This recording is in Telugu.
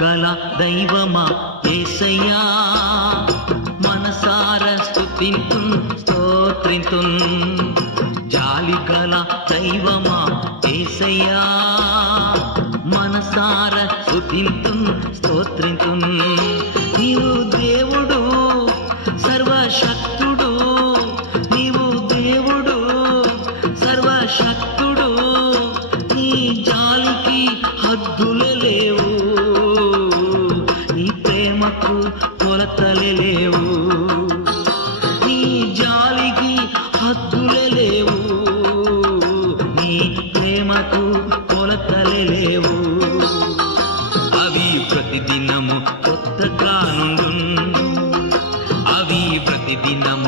గల దైవమా యేసయ్యా మనసార స్తుతింతున్ స్తోత్రింతున్ జాలి గల దైవమా యేసయ్యా మనసార స్తుతింతున్ స్తోత్రింతున్ నీవు దేవుడు సర్వశక్తుడు నీవు దేవుడు సర్వశక్తుడు నీ జాలికి హద్దులే లేవు నీ ప్రేమకు కొలతలే లేవు నీ జాలికి హద్దులే లేవు నీ ప్రేమకు కొలతలే లేవు అవి ప్రతిదినము కొత్తగా నుండున్ అవి ప్రతిదినము